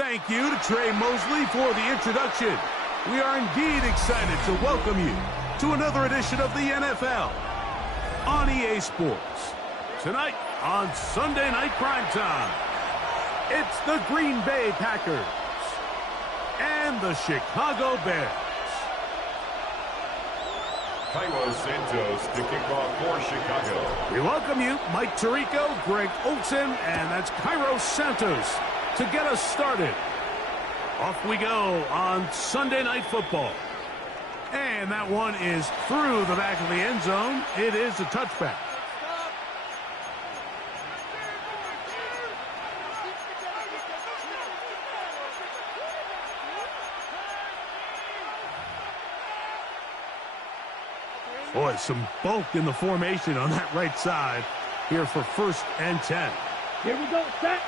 Thank you to Trey Mosley for the introduction. We are indeed excited to welcome you to another edition of the NFL on EA Sports. Tonight on Sunday Night Primetime, it's the Green Bay Packers and the Chicago Bears. Cairo Santos to kick off for Chicago. We welcome you, Mike Tirico, Greg Olsen, and that's Cairo Santos to get us started. Off we go on Sunday Night Football. And that one is through the back of the end zone. It is a touchback. Boy, some bulk in the formation on that right side here for 1st and 10. Here we go, set.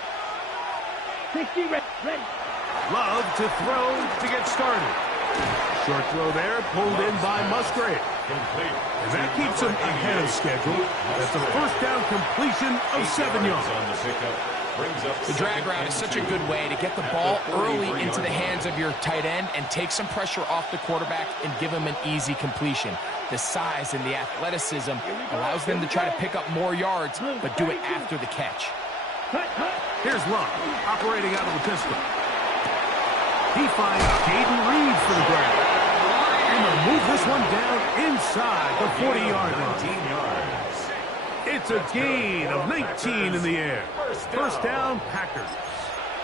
60, ready. Love to throw to get started. Short throw there, pulled in by Musgrave. Complete. And that keeps him ahead of schedule. That's a 1st down completion of 7 yards. On the pickup. Brings up the drag route is such a good way to get the ball early into the hands of your tight end and take some pressure off the quarterback and give him an easy completion. The size and the athleticism allows them to try to pick up more yards, but do it after the catch. Here's Love, operating out of the pistol. He finds Jaden Reed for the grab. And they'll move this one down inside the 40-yard line. 19 yards. It's a gain of 19 in the air. 1st down, Packers.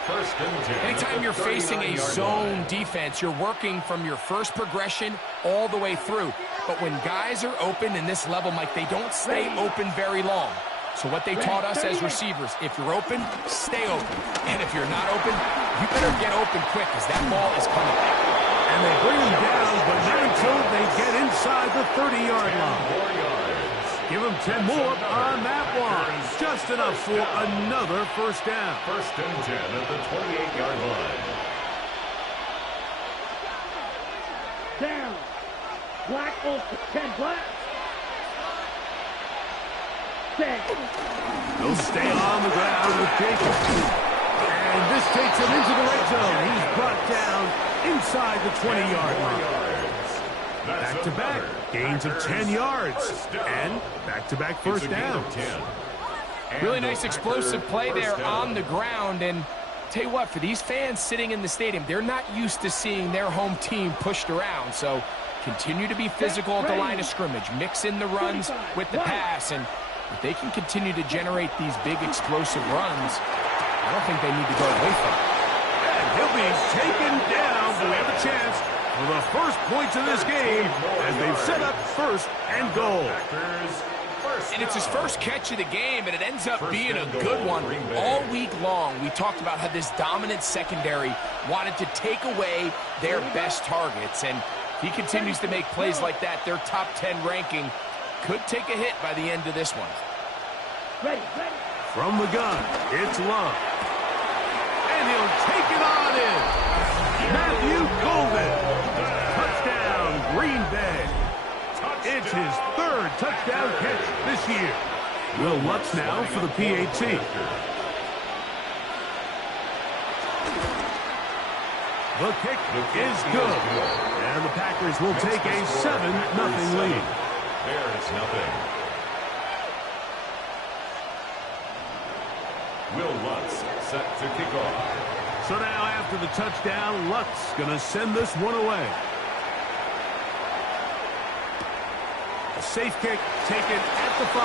1st and 10. Anytime you're facing a zone defense, you're working from your first progression all the way through. But when guys are open in this level, Mike, they don't stay open very long. So what they taught us as receivers, if you're open, stay open. And if you're not open, you better get open quick because that ball is coming back. And they bring him down, but not until they get inside the 30-yard line. 4 yards. Give him 10 more on that one. Just enough for another 1st down. 1st and 10 at the 28-yard line. Down. Black, Olsen, 10, Black. He'll stay on the ground with Jacobs. And this takes him into the red zone. He's brought down inside the 20-yard line. Back-to-back, gains of 10 yards. And back-to-back 1st down. Really nice explosive play there on the ground. And tell you what, for these fans sitting in the stadium, they're not used to seeing their home team pushed around. So continue to be physical at the line of scrimmage. Mix in the runs with the pass. And if they can continue to generate these big explosive runs, I don't think they need to go away from it. And he'll be taken down. We have a chance for the first points of this game as they've set up 1st and goal. And it's his first catch of the game, and it ends up being a good one. All week long, we talked about how this dominant secondary wanted to take away their best targets. And if he continues to make plays like that, their top 10 ranking could take a hit by the end of this one. Ready. From the gun, it's Love. And he'll take it on in. Matthew Golden. Touchdown, Green Bay. It's his 3rd touchdown catch this year. Will Lutz now for the PAT. The kick is good. And the Packers will take a 7-0 lead. Bears nothing. Will Lutz set to kick off. So now after the touchdown, Lutz going to send this one away. A safe kick taken at the 5.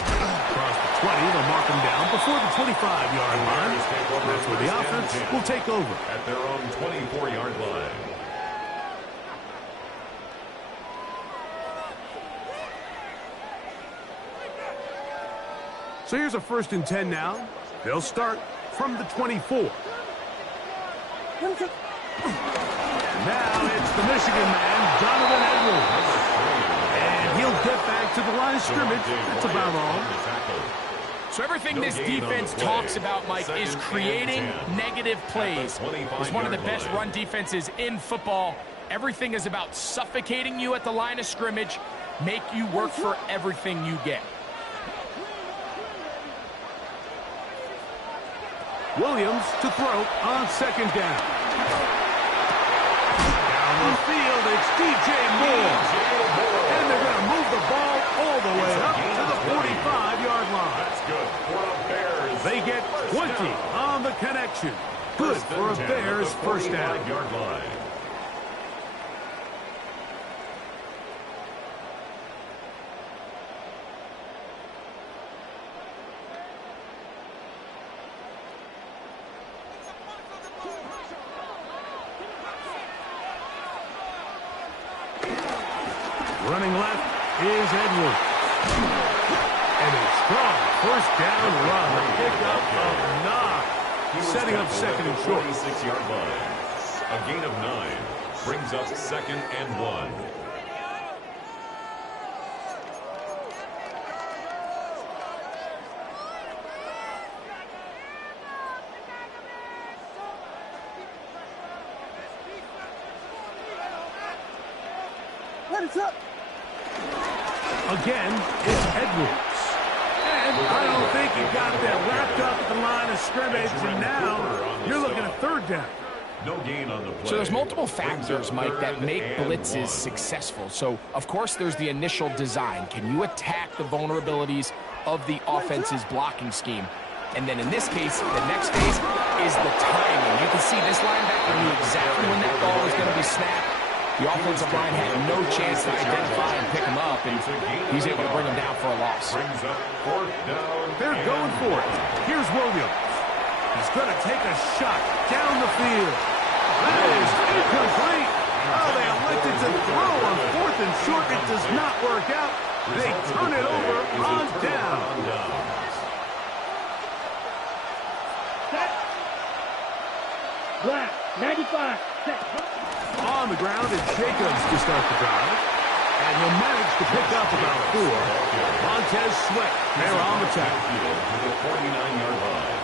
Across the 20, they'll mark him down before the 25-yard line. That's where the offense will take over. At their own 24-yard line. So here's a 1st and 10 now. They'll start from the 24. Now it's the Michigan man, Donovan Edwards. And he'll get back to the line of scrimmage. That's about all. So everything this defense talks about, Mike, is creating negative plays. It's one of the best run defenses in football. Everything is about suffocating you at the line of scrimmage, make you work for everything you get. Williams to throw on second down. Down the field, it's DJ Moore. And they're going to move the ball all the way up to the 45-yard line. That's good for the Bears. They get 20 on the connection. Good for a Bears first down. Yard line. Running left is Edwards. And a strong first down run. A pickup of 9. Setting up second and short. 46-yard line. A gain of 9 brings up second and 1. Again, it's Edwards. And I don't think he got that wrapped up at the line of scrimmage, and now you're looking at third down. No gain on the play. So there's multiple factors, Mike, that make blitzes successful. So, of course, there's the initial design. Can you attack the vulnerabilities of the offense's blocking scheme? And then in this case, the next phase is the timing. You can see this linebacker knew exactly when that ball was going to be snapped. The offensive line had no chance to identify and pick him up, and he's able to bring him down for a loss. They're going for it. Here's Williams. He's going to take a shot down the field. That is incomplete. Oh, they elected to throw on fourth and short. It does not work out. They turn it over on down. Set. Black, 95. Set. On the ground, it's Jacobs to start the drive. And he'll manage to pick up about 4. Montez Sweat, they're on the tackle. To the 49-yard line.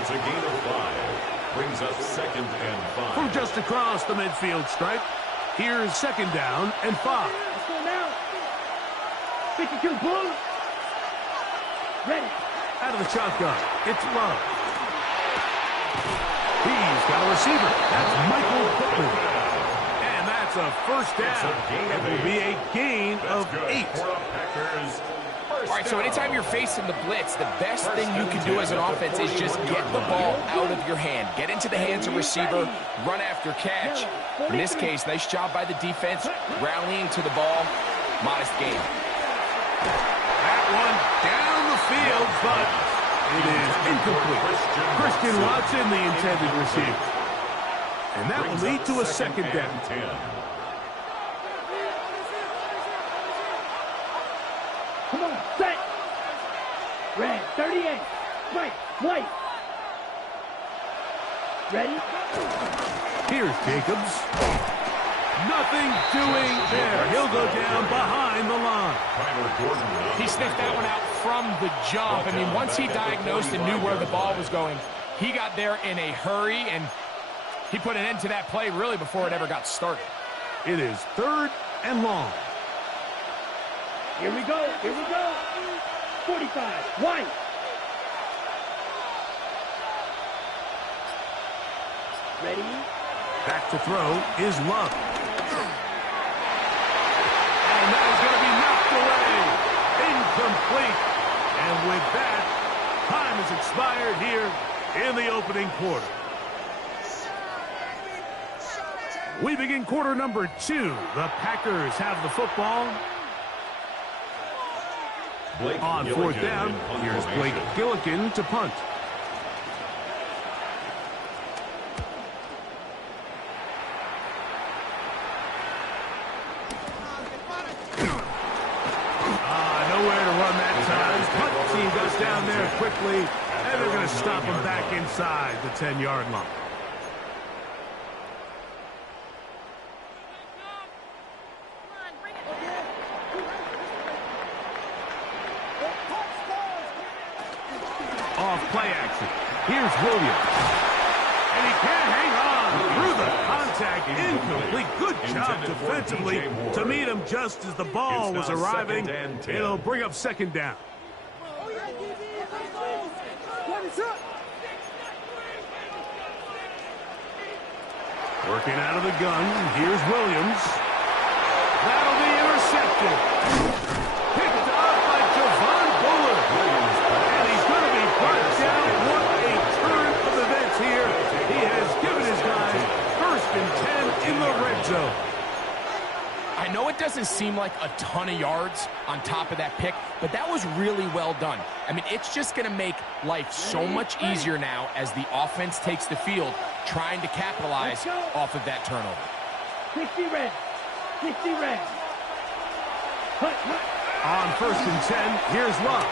It's a gain of 5. Brings up second and 5. From just across the midfield stripe, here's second down and 5. Let's go now. 52 blue. Ready. Out of the shotgun, it's Love. He's got a receiver. That's Michael Pittman. And that's a first down. It will be a gain of 8. All right, so anytime you're facing the blitz, the best thing you can do as an offense is just get the ball out of your hand. Get into the hands of receiver, run after catch. In this case, nice job by the defense, rallying to the ball. Modest gain. That one down the field, but it is incomplete. Christian Watson, the intended receiver. And that will lead to a second down. Come on, set. Red, 38. Right, white. Ready? Here's Jacobs. Nothing doing there. He'll go down behind the line. He sniffed that one out from the jump. I mean, once he diagnosed and knew where the ball was going, he got there in a hurry, and he put an end to that play really before it ever got started. It is third and long. Here we go. Here we go. 45. White. Ready? Back to throw is Love. And that is going to be knocked away. Incomplete. And with that, time has expired here in the opening quarter. We begin quarter number 2. The Packers have the football. On fourth down, here's Blake Gillikin to punt. Nowhere to run that time. Punt team goes down there quickly, and they're going to stop him back inside the 10-yard line. Off play action. Here's Williams. And he can't hang on through the contact. Incomplete. Good job defensively to meet him just as the ball was arriving. It'll bring up second down. Working out of the gun. Here's Williams. That'll be intercepted. Picked up by Javon Bullard. And he's going to be brought down. What a turn of events here. He has given his guys 1st and 10 in the red zone. I know it doesn't seem like a ton of yards on top of that pick, but that was really well done. I mean, it's just going to make life so much easier now as the offense takes the field, trying to capitalize off of that turnover. 60 red. 60 red. On 1st and 10, here's Love.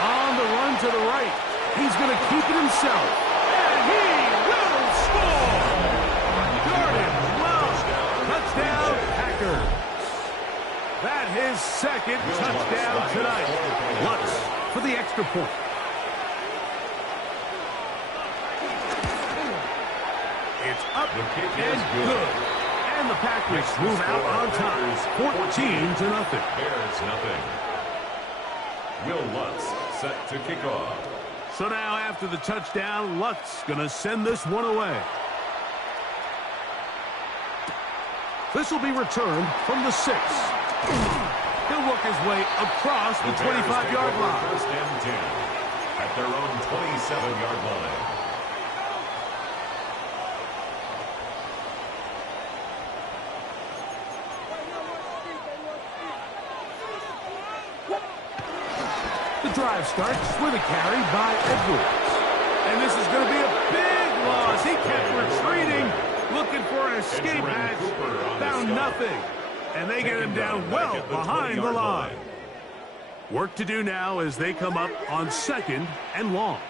On the run to the right. He's going to keep it himself. And he will score! Jordan Love, touchdown Packers. That his 2nd touchdown tonight. Lutz for the extra point. It's up and good. And the Packers move out on top, 14-0. Bears nothing. Will Lutz set to kick off. So now after the touchdown, Lutz going to send this one away. This will be returned from the 6. He'll work his way across the 25-yard line. 1st and 10 at their own 27-yard line. The drive starts with a carry by Edwards. And this is going to be a big loss. He kept retreating, looking for an escape hatch. Found nothing. And they get him down well behind the line. Work to do now as they come up on 2nd and long.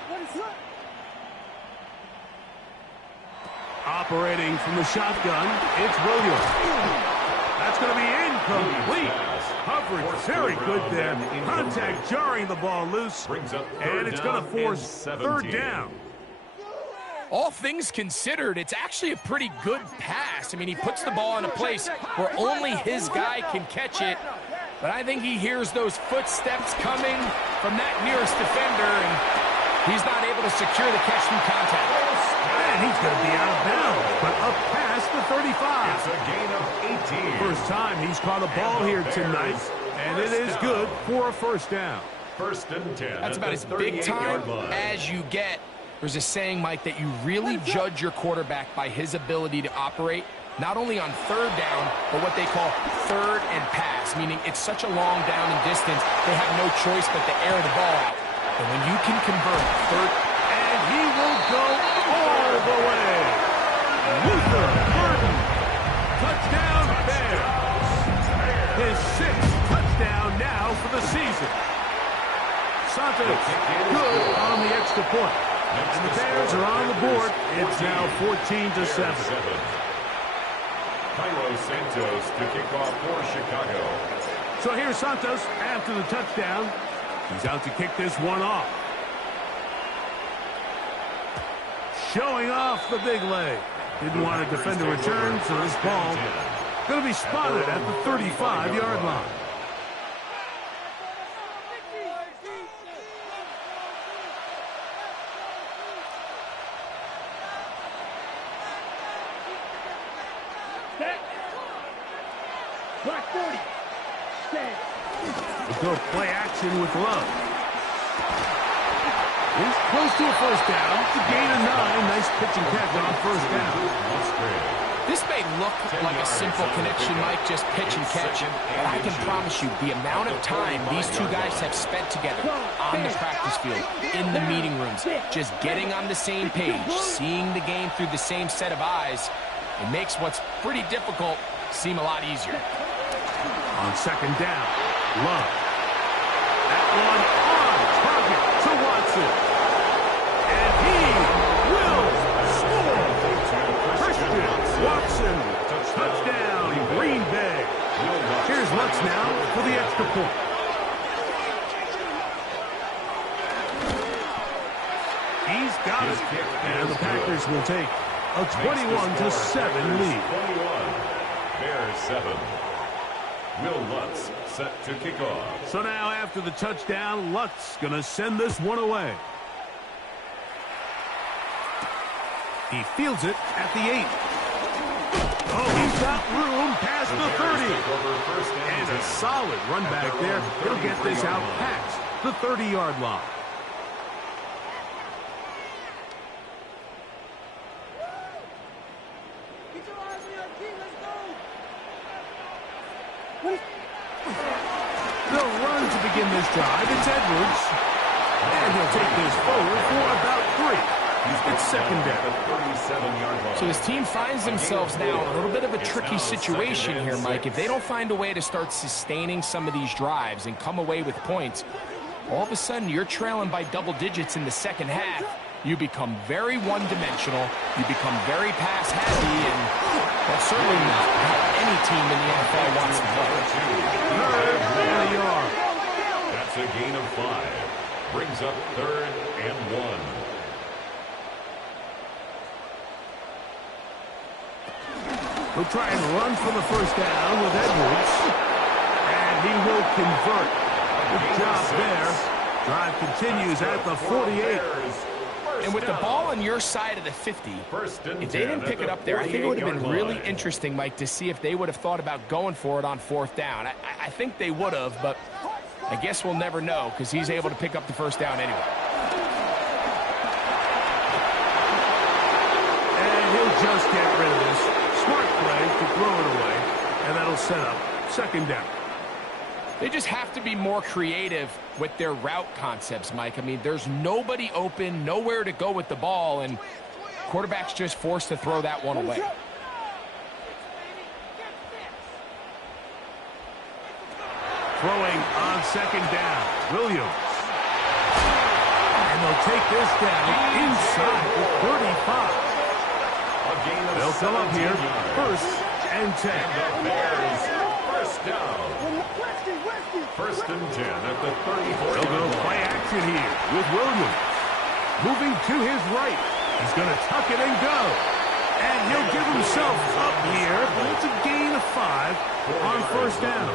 Operating from the shotgun, it's Williams. That's going to be incomplete. Coverage very good there. Contact jarring the ball loose. And it's going to force 3rd down. All things considered, it's actually a pretty good pass. I mean, he puts the ball in a place where only his guy can catch it. But I think he hears those footsteps coming from that nearest defender, and he's not able to secure the catch through contact. And he's going to be out of bounds, but up past the 35. It's a gain of 18. First time he's caught a ball here tonight, and it is good for a 1st down. 1st and 10. That's about as big time as you get. There's a saying, Mike, that you really judge your quarterback by his ability to operate, not only on 3rd down, but what they call 3rd and pass, meaning it's such a long down and distance, they have no choice but to air the ball out. And when you can convert 3rd, and he will go all the way. Luther Burden, touchdown Bears. His 6th touchdown now for the season. Santos good on the extra point. And the Bears are on the board. It's now 14-7. Cairo Santos to kick off for Chicago. So here's Santos after the touchdown. He's out to kick this one off. Showing off the big leg. Didn't want to defend a return, so this ball going to be spotted at the 35-yard line. Block 40. Set. We'll go play action with Love. He's close to a 1st down. It's a gain of 9. Nice pitch and catch on 1st down. this may look like a simple connection, Mike, just pitch and catch, but I can promise you the amount of time these two guys have spent together on the practice field, in the meeting rooms, just getting on the same page, seeing the game through the same set of eyes, it makes what's pretty difficult seem a lot easier. On 2nd down, Love. That one on target to Watson. And he will score. Christian Watson, touchdown, Green Bay. Here's Lutz now for the extra point. He's got it. And the Packers will take a 21-7 lead. 21. Bears 7. Will Lutz set to kick off. So now after the touchdown, Lutz going to send this one away. He fields it at the 8. Oh, he's got room past the 30. And a solid run back there. He'll get this out past the 30-yard line. They'll run to begin this drive. It's Edwards. And he'll take this forward for about 3. It's second down. So his team finds themselves now in a little bit of a tricky situation here, Mike. If they don't find a way to start sustaining some of these drives and come away with points, all of a sudden you're trailing by double digits in the second half. You become very one-dimensional. You become very pass-happy, and that's certainly not how any team in the NFL wants to play. That's a gain of 5. Brings up 3rd and 1. He'll try and run for the first down with Edwards. And he will convert. Good job there. Drive continues at the 48. And with the ball on your side of the 50, if they didn't pick it up there, I think it would have been really interesting, Mike, to see if they would have thought about going for it on 4th down. I think they would have, but I guess we'll never know because he's able to pick up the first down anyway. And he'll just get rid of this. Smart play to throw it away, and that'll set up second down. They just have to be more creative with their route concepts, Mike. I mean, there's nobody open, nowhere to go with the ball, and quarterback's just forced to throw that one away. Throwing on second down, Williams. And they'll take this down inside the 35. They'll come up here, 1st and 10. The Bears, first down. 1st and 10 at the 34. They'll go play action here with Williams. Moving to his right. He's going to tuck it and go. And he'll give himself up here, but it's a gain of 5 on 1st down.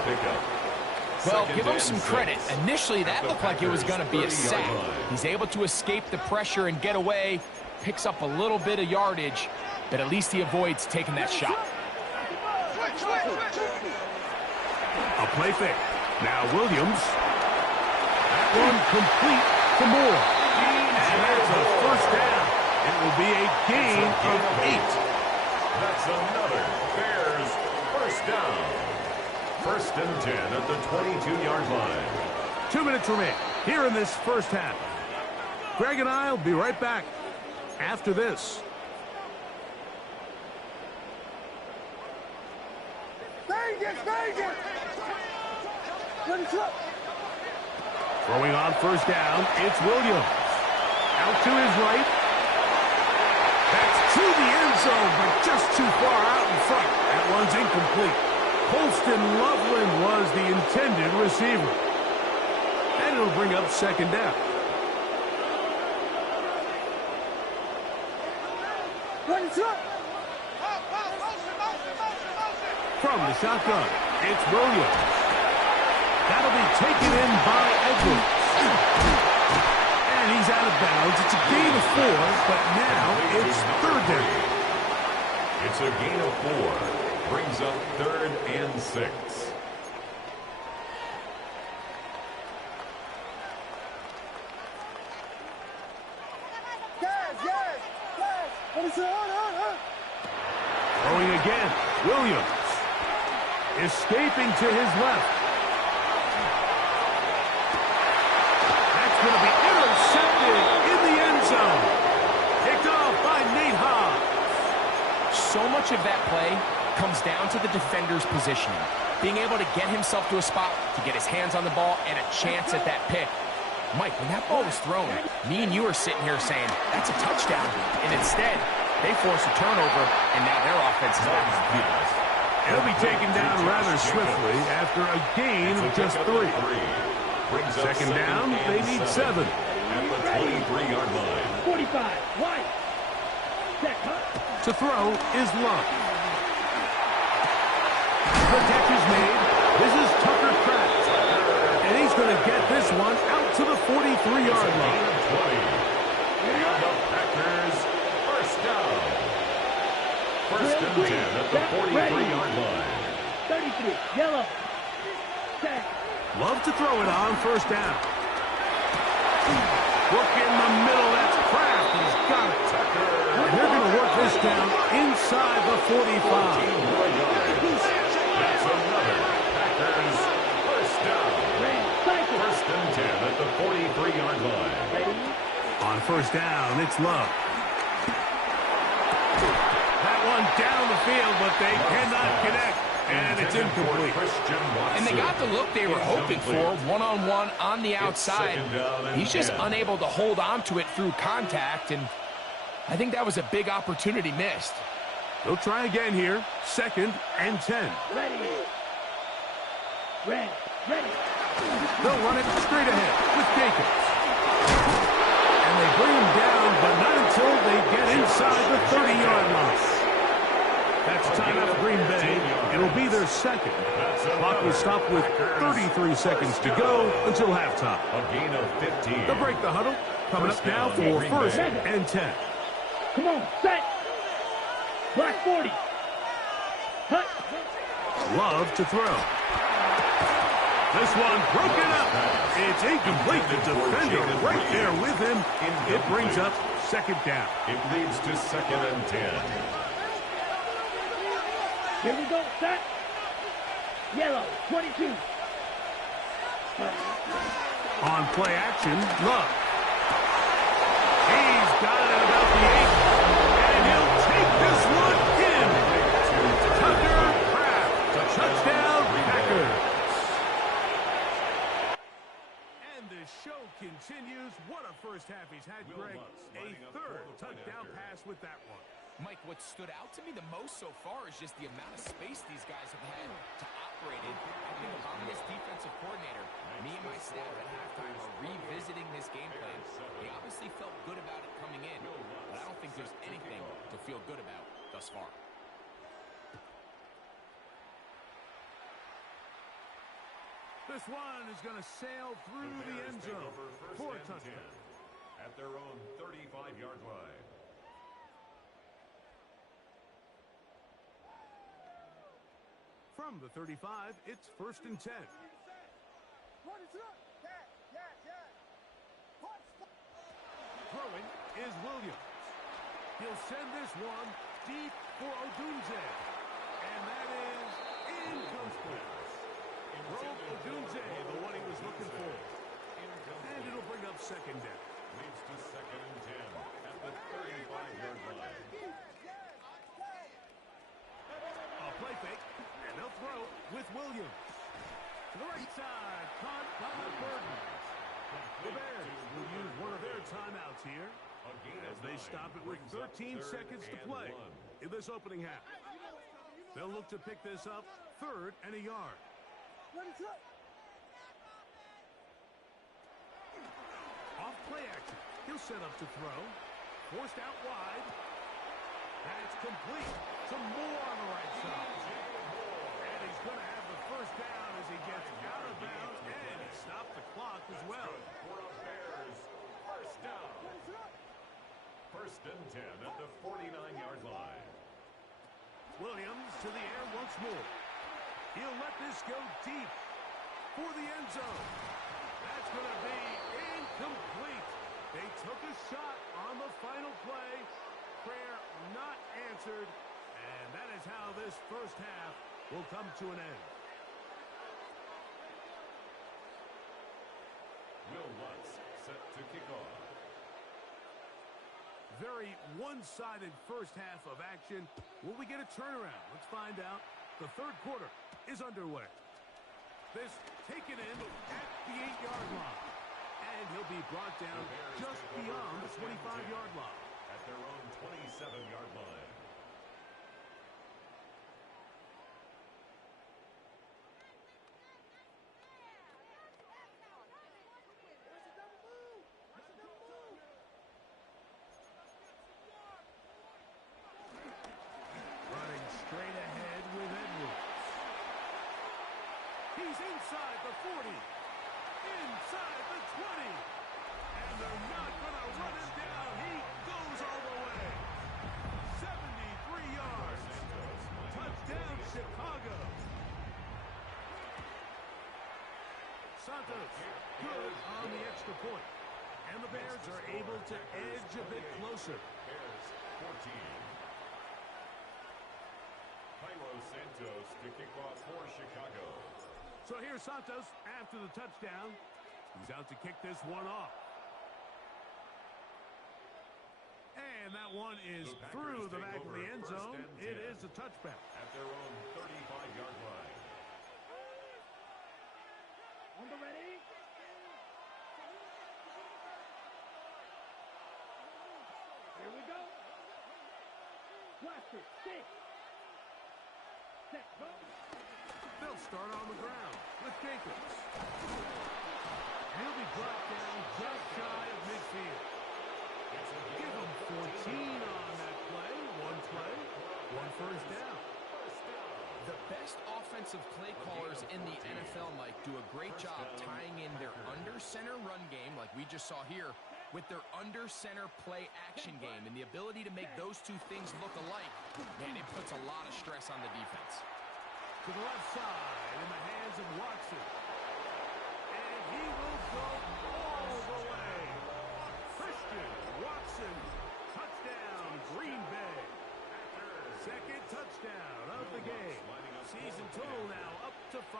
Well, give him some credit. Initially, that looked like it was going to be a sack. He's able to escape the pressure and get away, picks up a little bit of yardage, but at least he avoids taking that shot. A play fake. Now Williams. That one complete to Moore. And that's a first down. It will be a gain of 8. That's another Bears first down. 1st and 10 at the 22-yard line. 2 minutes remain here in this first half. Greg and I will be right back after this. Throwing on 1st down, it's Williams. Out to his right. That's to the end zone, but just too far out in front. That one's incomplete. Holston Loveland was the intended receiver. And it'll bring up second down. From the shotgun, it's Williams. That'll be taken in by Edwards. And he's out of bounds. It's a gain of 4, but now it's 3rd down. It's a gain of 4. Brings up 3rd and 6. Throwing again, Williams. Escaping to his left. That's going to be intercepted in the end zone. Picked off by Nate Hobbs. So much of that play comes down to the defender's positioning. Being able to get himself to a spot, to get his hands on the ball, and a chance at that pick. Mike, when that ball was thrown, me and you are sitting here saying, that's a touchdown. And instead, they force a turnover, and now their offense is back in the field. He'll be taken down rather swiftly after a gain of just 3. Second down, they need 7. At the 23-yard line. 45, wide. To throw is Love. The catch is made. This is Tucker Kraft. And he's going to get this one out to the 43-yard line. And the Packers first down. First and 10 at the 43-yard line. 33, yellow. 10. Love to throw it on first down. Look in the middle. That's Kraft. He's got it. And they're going to work this down inside the 45. That's another Packers first down. First and 10 at the 43-yard line. On first down, it's Love. That one down the field, but they cannot connect. And it's incomplete. And they got the look they were hoping for, one-on-one on the outside. He's just unable to hold on to it through contact, and I think that was a big opportunity missed. They'll try again here. Second and 10. Ready. They'll run it straight ahead with Jacobs. And they bring him down, but not until they get inside the 30-yard line. That's timeout for Green Bay. It'll be their second. Clock will stop with 33 seconds to go until halftime. A gain of 15. They'll break the huddle. Coming up now for first and 10. Come on, set. Black 40. Hut. Love to throw. This one broken up. It's incomplete. The defender right there with him. It brings up second down. It leads to second and 10. Here we go, set. Yellow, 22. On play action, Love. He's got it at about the 8. And he'll take this one in. Tucker Kraft. Touchdown, Packers. And the show continues. What a first half he's had, Greg. A third touchdown pass with that one. Mike, what stood out to me the most so far is just the amount of space these guys have had to operate in. I think if I'm this defensive coordinator, me and my staff at halftime are revisiting this game plan. They obviously felt good about it coming in, but I don't think there's anything to feel good about thus far. This one is going to sail through the end zone for a touchdown. At their own 35-yard line. From the 35, it's first and 10. Throwing is Williams. He'll send this one deep for Odunze. And that is incomplete. Rome Odunze, the one he was looking for. And it'll bring up second down. Leads to second and 10 at the 35-yard line. A play fake, and they'll throw with Williams. To the right side, caught by Burton. The Bears will use one of their timeouts here as they stop it with 13 seconds to play in this opening half. They'll look to pick this up third and a yard. Off play action. He'll set up to throw. Forced out wide. That's complete. Some more on the right side. And he's going to have the first down as he gets out of bounds. And he stopped the clock as well. For a Bears first down. First and 10 at the 49-yard line. Williams to the air once more. He'll let this go deep for the end zone. That's going to be incomplete. They took a shot on the final play. Prayer not answered. And that is how this first half will come to an end. Will Lutz set to kick off. Very one-sided first half of action. Will we get a turnaround? Let's find out. The third quarter is underway. This taken in at the 8-yard line. And he'll be brought down just beyond the 25-yard line. At their own 27-yard line. Running straight ahead with Edwards. He's inside the 40. Inside the 20. And they're not going to run him down. He goes all the way. Santos, good on the extra point. And the Bears are able to edge a bit closer. Bears 14. Jairo Santos to kick off for Chicago. So here's Santos after the touchdown. He's out to kick this one off. And that one is through the back of the end zone. It is a touchback. At their own 35-yard line. On the ready. Here we go. Blast it. 6. Set. Go. They'll start on the ground with Jacobs. He'll be brought down just shy of midfield. Give him 14 on that play. One first down. The best offensive play callers in the NFL, Mike, do a great job tying in their under-center run game, like we just saw here, with their under-center play action game. And the ability to make those two things look alike, man, it puts a lot of stress on the defense. To the left side in the hands of Watson. And he will go all the way. Christian Watson, touchdown, Green Bay. Second touchdown of the game. Season total now up to 5.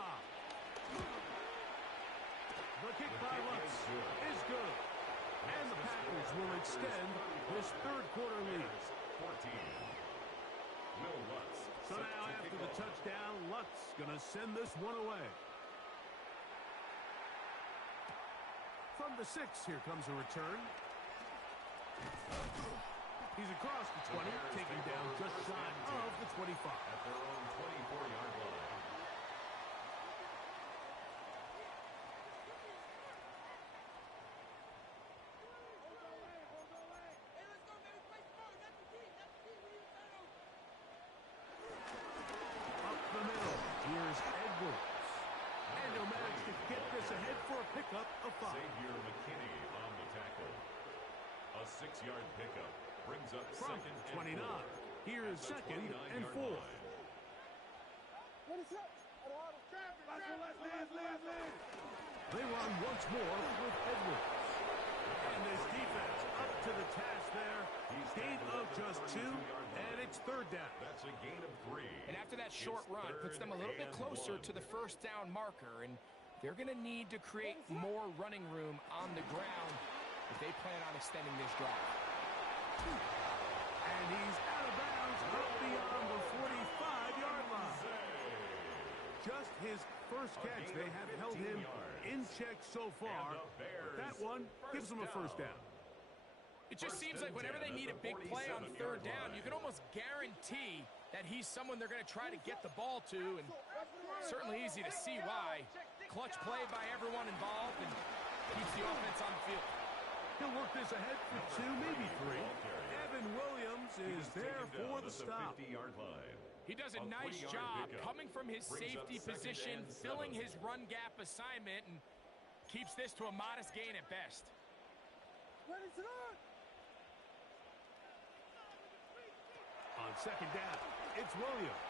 The kick by Lutz is good. And the Packers will extend this third quarter lead. 14. Will Lutz. So now after the touchdown, Lutz going to send this one away. From the 6, here comes a return. He's across the 20, taken down just shy of the 25. At their own 24-yard line. Up the middle, here's Edwards. And he'll manage to get this ahead for a pickup of 5. Xavier McKinney on the tackle. A 6-yard pickup brings up From second and 29, 4. here's second and 4. What is up? They run once more with Edwards. And this defense up to the task there. Gain of just 2, and it's third down. That's a gain of 3. And after that short run, puts them a little bit closer to the first down marker, and they're going to need to create more running room on the ground if they plan on extending this drive. And he's out of bounds up beyond the 45-yard line. Just his first catch. They have held him in check so far. But that one gives them a first down. It just seems like whenever they need a big play on third down, you can almost guarantee that he's someone they're going to try to get the ball to, and certainly easy to see why. Clutch play by everyone involved and keeps the offense on the field. He'll work this ahead for 2, maybe 3. Evan Williams is there for the stop. 50-yard line. He does a nice job coming from his safety position, filling his run gap assignment, and keeps this to a modest gain at best. On second down, it's Williams.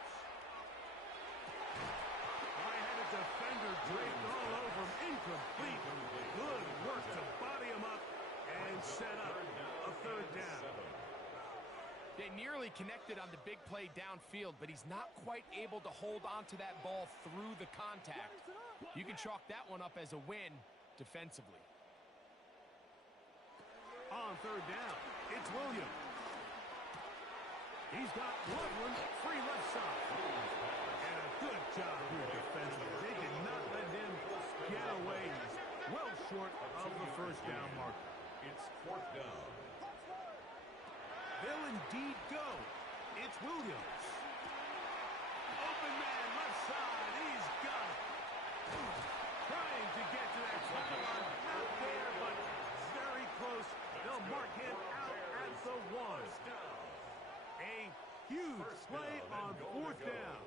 High-headed defender draped all over him. Incomplete. Good work to body him up and set up a third down. They nearly connected on the big play downfield, but he's not quite able to hold on to that ball through the contact. You can chalk that one up as a win defensively. On third down, it's Williams. He's got Loveland free left side. And a good job here defensively. They did not let him get away. He's well short of the first down marker. It's fourth down. They'll indeed go. It's Williams. Open man, left side. He's got it. Trying to get to that sideline. Not there, but very close. They'll mark him out at the 1. A huge play on fourth down.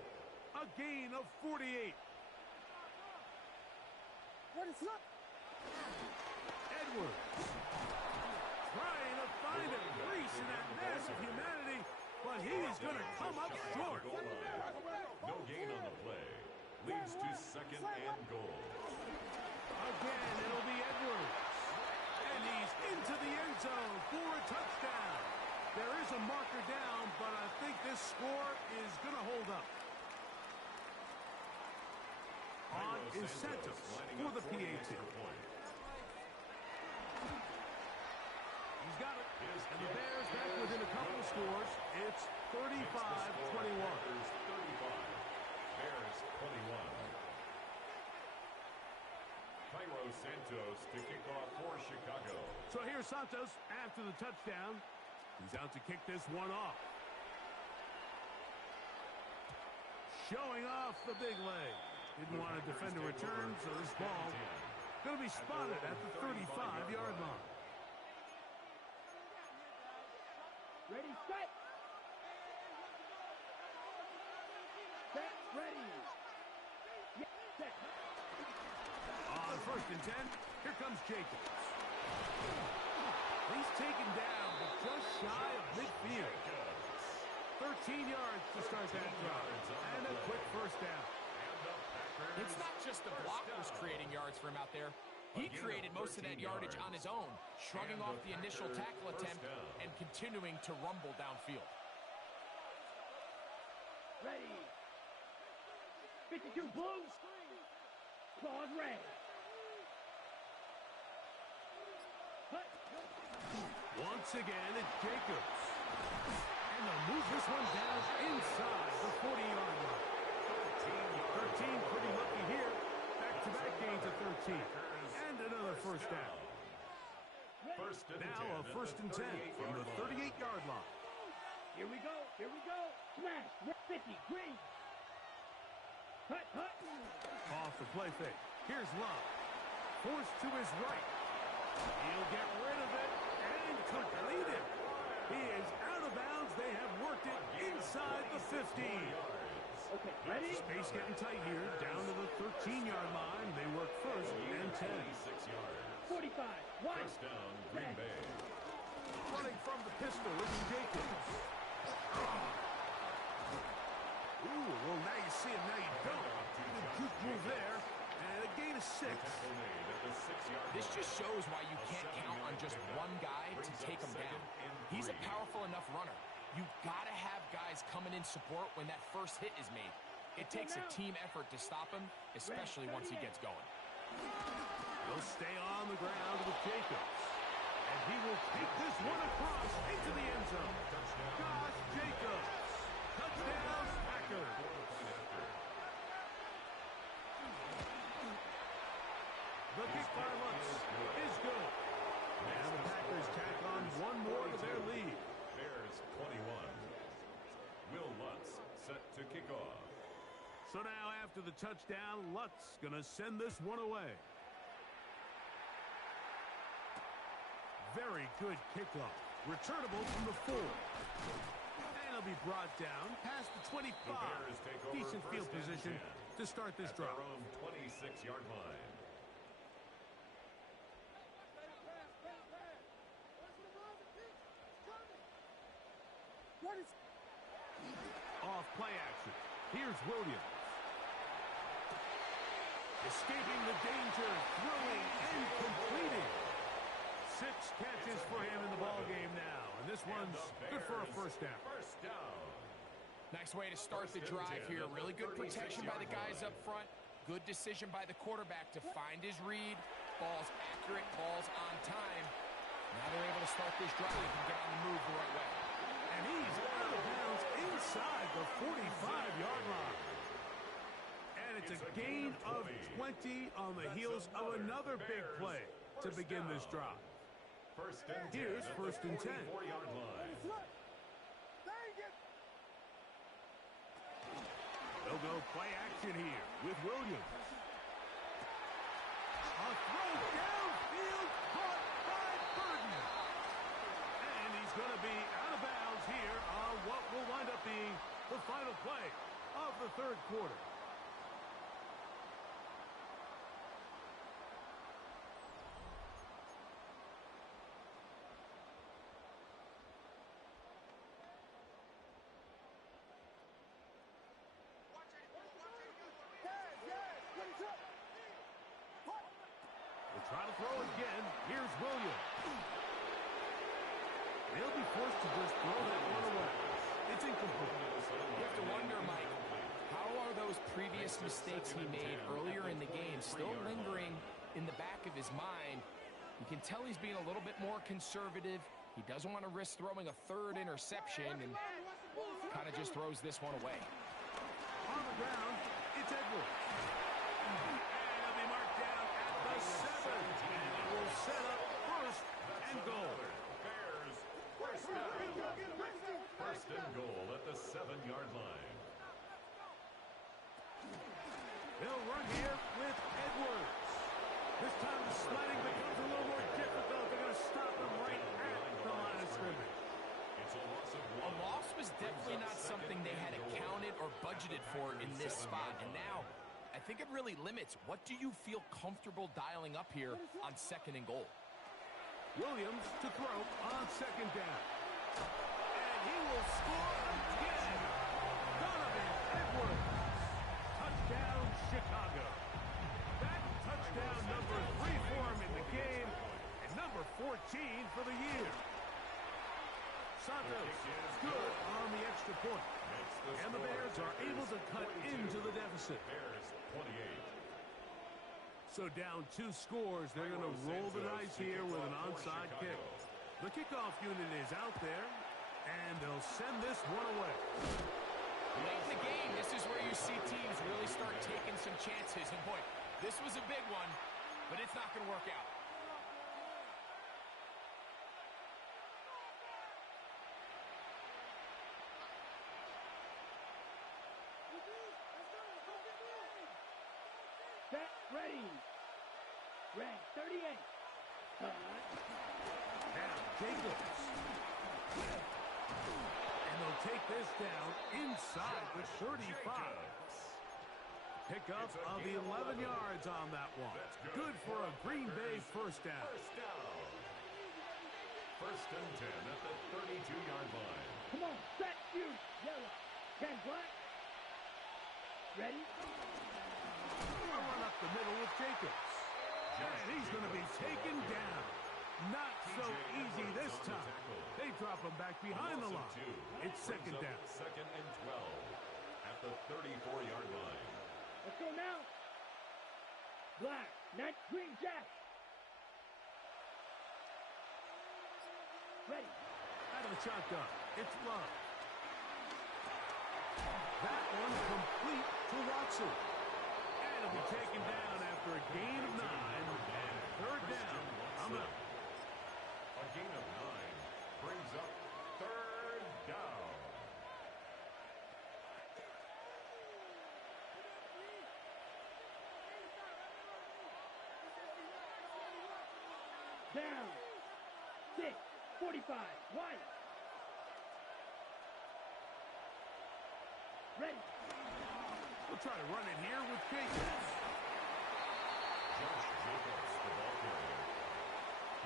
A gain of 48. What is up? Edwards. Trying to find a crease in that mass of humanity, but he's going to come up short. No gain on the play. Leads to second and goal. Again, it'll be Edwards. And he's into the end zone for a touchdown. There is a marker down, but I think this score is going to hold up. On is Santos for the PAT. He's got it. And the Bears back within a couple of scores. It's 35-21. Bears 21. Cairo Santos to kick off for Chicago. So here's Santos after the touchdown. He's out to kick this one off. Showing off the big leg. Didn't want to defend a return, so this ball going to be spotted at the 35-yard line. Ready, set. Set, ready. Yeah, set. On 1st and 10, here comes Jacobs. He's taken down, but just shy of midfield. 13 yards to start that drive, and a quick first down. It's not just the blockers creating yards for him out there. He created most of that yardage on his own, shrugging off the initial tackle attempt and continuing to rumble downfield. Ready. 52 blue. Claws red. Once again, it's Jacobs. And they'll move this one down inside the 40-yard line. 13 pretty lucky here. Back-to-back gains of 13. And another first down. Now a 1st and 10 from the 38-yard line. Here we go. Here we go. Smash. 50. Green. Hut, hut. Off the play fake. Here's Love. Forced to his right. He'll get rid of it and complete it. He is out of bounds. They have worked it inside the 50. Okay, ready? Space getting tight here. Down to the 13-yard line. They work 1st and 10. 45. One. First down, Green Bay. Running from the pistol is Jacobs. Ooh, well, now you see him, now you don't. Good juke move there. And a gain of 6. This just shows why you can't count on just one guy to take him down. He's a powerful enough runner. You've got to have guys coming in support when that first hit is made. It takes a team effort to stop him, especially once he gets going. He'll stay on the ground with Jacobs. And he will take this one across into the end zone. Josh Jacobs. Touchdown, Packers. The kick by Lutz is good. And the Packers tack on one more to their lead. Bears 21. Will Lutz set to kick off. So now after the touchdown, Lutz going to send this one away. Very good kickoff. Returnable from the 4. And he'll be brought down past the 25. Decent field position to start this drive. Their own 26-yard line. Off play action. Here's Williams. Escaping the danger, throwing and completing. 6 catches for him in the ball game now. And this one's good for a first down. First down. Nice way to start the drive here. Really good protection by the guys up front. Good decision by the quarterback to find his read. Ball's accurate, ball's on time. Now they're able to start this drive and get on the move the right way. And he's out of bounds inside the 45-yard line. And it's a gain of 20 on the heels of another big play to begin this drive. First and 10. Here's 1st and 10. 44-yard line. They'll go play action here with Williams. A throw downfield caught by Burton. And he's going to be out of bounds here on what will wind up being the final play of the 3rd quarter. try to throw again. Here's Williams. They'll be forced to just throw that one away. It's incomplete. You have to wonder, Mike, how are those previous mistakes he made earlier in the game still lingering in the back of his mind? You can tell he's being a little bit more conservative. He doesn't want to risk throwing a third interception and kind of just throws this one away. On the ground, it's Edwards. And he'll be marked down at the 7. And it will set up first and goal. Bears first down. First and goal at the 7-yard line. They'll run here with Edwards. This time the sliding becomes a little more difficult. They're going to stop him right at the line of scrimmage. It's a loss of A one. loss was definitely not something they had accounted or budgeted for in this spot. And now, I think it really limits. What do you feel comfortable dialing up here on second and goal? Williams to throw on second down. And he will score again. Donovan Edwards. Touchdown, Chicago. That touchdown number 3 for him in the game, and number 14 for the year. Santos good on the extra point. And the Bears are able to cut into the deficit. Bears 28. So down 2 scores, they're going to roll the dice here with an onside kick. The kickoff unit is out there, and they'll send this one away. Late in the game, this is where you see teams really start taking some chances. And boy, this was a big one, but it's not going to work out. Set, ready. Red 38. Now Jacobs. And they'll take this down inside the 35. Pickup of 11 yards on that one. Good for a Green Bay first down. First down. First and 10 at the 32-yard line. Come on, set, shoot. Yellow. 10 black. Ready? A run up the middle with Jacobs. And he's going to be taken down. Not so easy this time. They drop him back behind the line. It's second down. Second and 12 at the 34-yard line. Let's go now. Black, not green, Jack. Ready. Out of the shotgun. It's Love. That one complete to Watson. And it'll be taken down after a gain of 9. And third down. I'm out. A gain of 9 brings up third down. Down. 6, 45, wide. Ready. We'll try to run it here with Jacobs. Josh Jacobs, the ball carrier.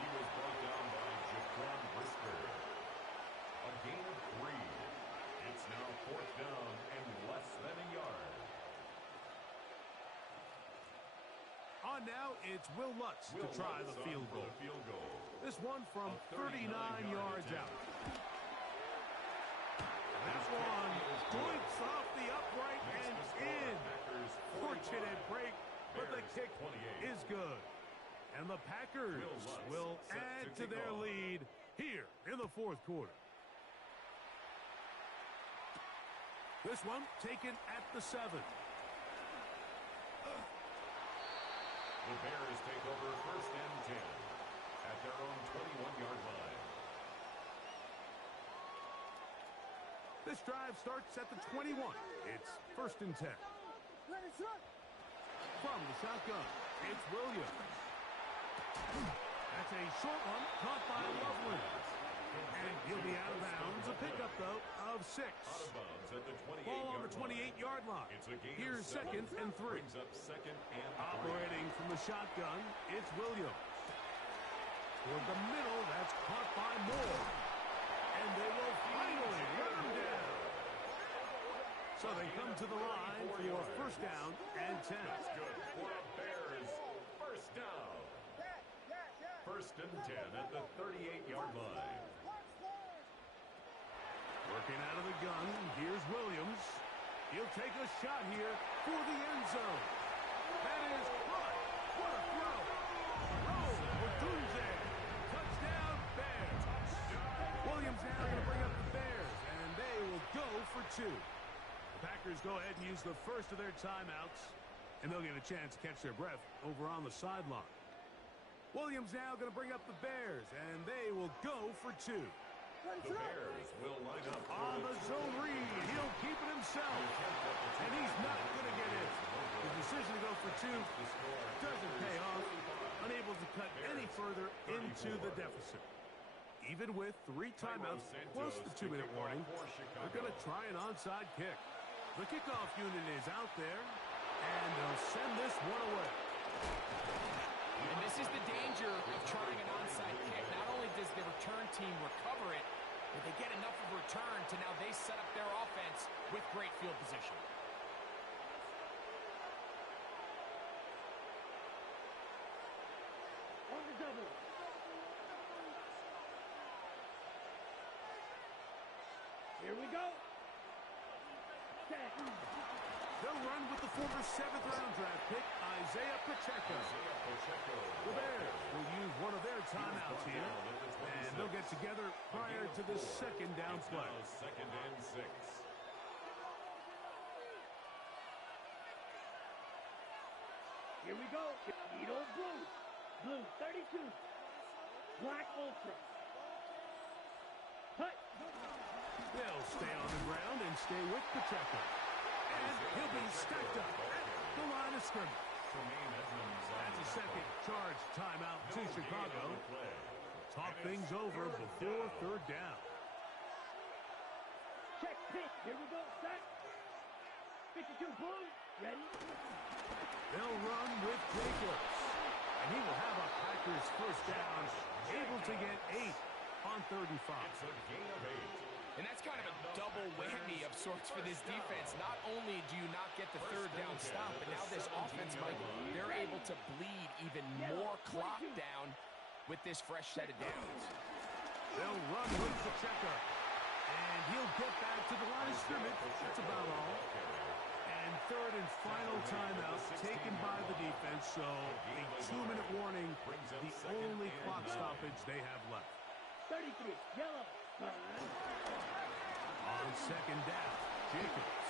He was brought down by Jaquan Brisker. A gain of 3. It's now fourth down and less than a yard. On now, it's Will Lutz to try the field goal. This one from 39 yards out. That one points off the upright and in. Fortunate break, but the kick is good. And the Packers will add to their lead here in the fourth quarter. This one taken at the 7. The Bears take over first and 10 at their own 21-yard line. This drive starts at the 21. It's first and 10. From the shotgun, it's Williams. That's a short one caught by Loveland. And he'll be out of bounds. A pickup, though, of 6. Out of bounds at the 28-yard Ball on the 28-yard line. It's a gain Here's of 7. second and 3. Brings up second and 3. Operating from the shotgun, it's Williams. Toward the middle, that's caught by Moore. And they will finally run him down. So they come to the line for first down and 10. That's good for a Bears first down. first and 10 at the 38-yard line. Working out of the gun, here's Williams. He'll take a shot here for the end zone. That is caught. What a throw. Yr2. Touchdown, Bears. Williams now going to bring up the Bears, and they will go for 2. The Packers go ahead and use the first of their timeouts, and they'll get a chance to catch their breath over on the sideline. Williams now going to bring up the Bears, and they will go for 2. The Bears will line up On the zone read, he'll keep it himself, and he's not going to get it. The decision to go for 2 doesn't pay off, unable to cut any further into the deficit. Even with 3 timeouts plus the 2-minute warning, they're going to try an onside kick. The kickoff unit is out there, and they'll send this one away. And this is the danger of trying an onside kick. Not only does the return team recover it, but they get enough of a return to now they set up their offense with great field position. On the double. Here we go. Set. They'll run with the former 7th-round draft pick, Isaiah Pacheco. The Bears will use one of their timeouts here, and they'll get together prior to the second down play. Second and 6. Here we go. Needle blue. Blue 32. Black ultra. Hut. They'll stay on the ground and stay with Pacheco. And he'll be stacked up at the line of scrimmage. That's a second charge timeout to Chicago. Talk things over before 3rd down. Check pitch. Here we go. Set. 52 blue. Ready. They'll run with Jacobs. And he will have a Packers first down, able to get 8 on 35. It's a gain of 8. And that's kind of a double whammy of sorts for this defense. Not only do you not get the 3rd down stop, but now this offense, Michael, they're able to bleed even more clock down with this fresh set of downs. They'll run with Pacheco. And he'll get back to the line of scrimmage. That's about all. And 3rd and final timeout taken by the defense. So a 2-minute warning, the only clock stoppage they have left. 33. Yellow. On 2nd down, Jacobs.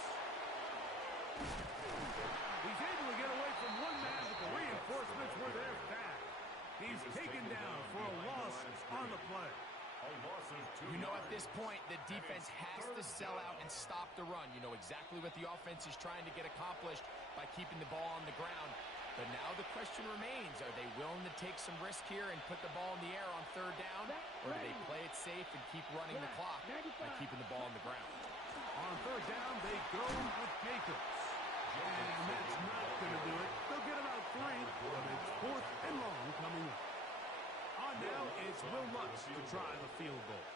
He's able to get away from one man, but the reinforcements were there fast. He's taken down for a loss on the play. You know, at this point, the defense has to sell out and stop the run. You know exactly what the offense is trying to get accomplished by keeping the ball on the ground. But now the question remains, are they willing to take some risk here and put the ball in the air on 3rd down? Or do they play it safe and keep running the clock by keeping the ball on the ground? On 3rd down, they go with Jacobs. And that's not going to do it. They'll get about 3, but it's 4th and long coming up. On now, it's Will Lutz to try the field goal.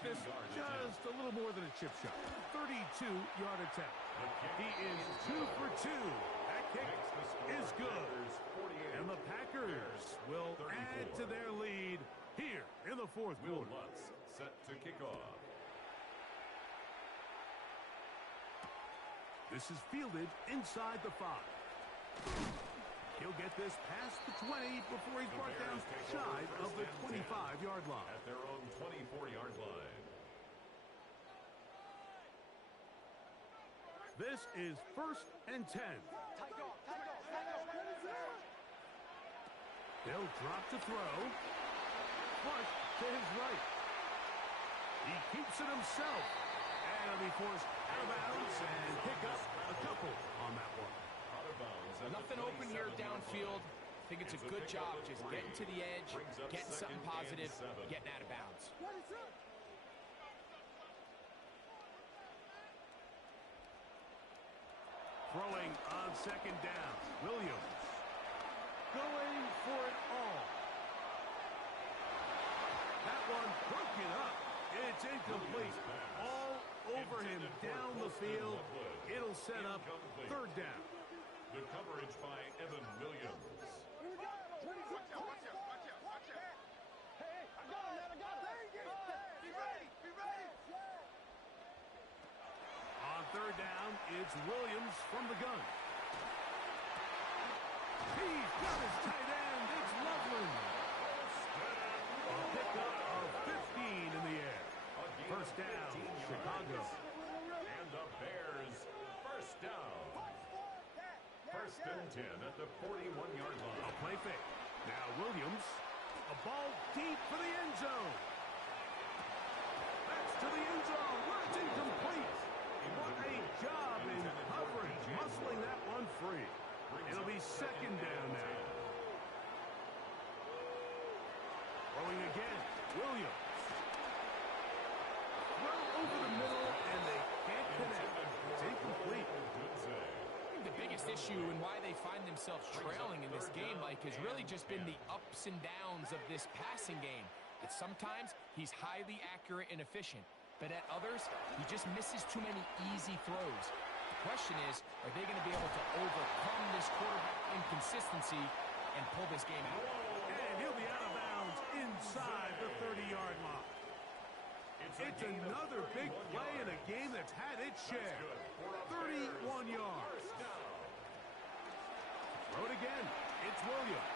This just a little more than a chip shot. 32-yard attempt. He is 2 for 2. That kick is good. And the Packers will add to their lead here in the 4th quarter. Will Lutz set to kick off. This is fielded inside the 5. He'll get this past the 20 before he's brought down shy of the 25-yard line. At their own 24-yard line. This is 1st and 10. They'll drop to throw. Flush to his right. He keeps it himself. And he'll be forced out of bounds and pick up a couple on that one. Nothing open here downfield. I think it's a good job just getting to the edge, getting something positive, getting out of bounds. Throwing on 2nd down. Williams going for it all. That one broken up. It's incomplete. All over him down the field. It'll set up 3rd down. The coverage by Evan Williams. third down, it's Williams from the gun. He's got his tight end. It's Loveland. A pickup of 15 in the air. First down, Chicago. And the Bears, first down. First and 10 at the 41-yard line. A play fake. Now Williams. A ball deep for the end zone. That's to the end zone where it's incomplete. What a job in coverage, muscling that one free. It'll be second down now. Throwing again, Williams. Throw over the middle, and they can't connect. It's incomplete. The biggest issue and why they find themselves trailing in this game, Mike, has really just been the ups and downs of this passing game. That sometimes he's highly accurate and efficient, but at others, he just misses too many easy throws. The question is, are they going to be able to overcome this quarterback inconsistency and pull this game out? And he'll be out of bounds inside the 30-yard line. It's another big play in a game that's had its share. 31 yards. Throw it again. It's Williams.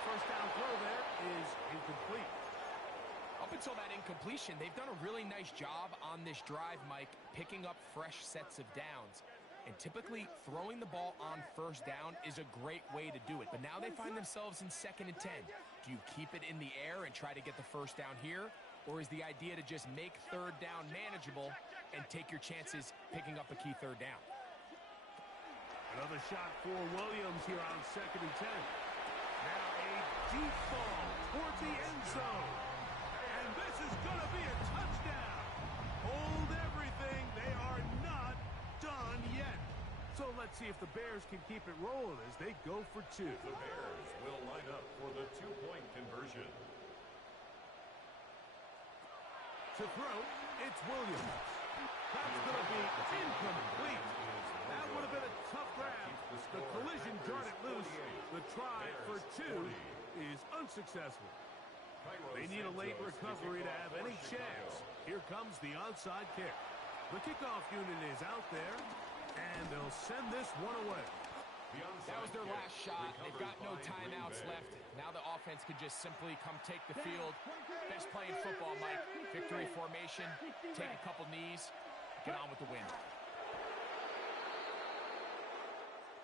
First down throw there is incomplete. Up until that incompletion, they've done a really nice job on this drive, Mike, picking up fresh sets of downs. And typically, throwing the ball on first down is a great way to do it. But now they find themselves in second and 10. Do you keep it in the air and try to get the first down here? Or is the idea to just make third down manageable and take your chances picking up a key third down? Another shot for Williams here on second and 10. Now a deep ball toward the end zone. And this is going to be a touchdown. Hold everything. They are not done yet. So let's see if the Bears can keep it rolling as they go for two. The Bears will line up for the two-point conversion. To throw, it's Williams. That's going to be incomplete. That would have been a tough grab. The collision jarred it loose. The try for two is unsuccessful. They need a late recovery to have any chance. Here comes the onside kick. The kickoff unit is out there, and they'll send this one away. That was their last shot. They've got no timeouts left. Now the offense can just simply come take the field. Best play in football, Mike. Victory formation, take a couple knees, get on with the win.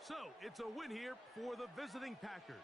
So, it's a win here for the visiting Packers.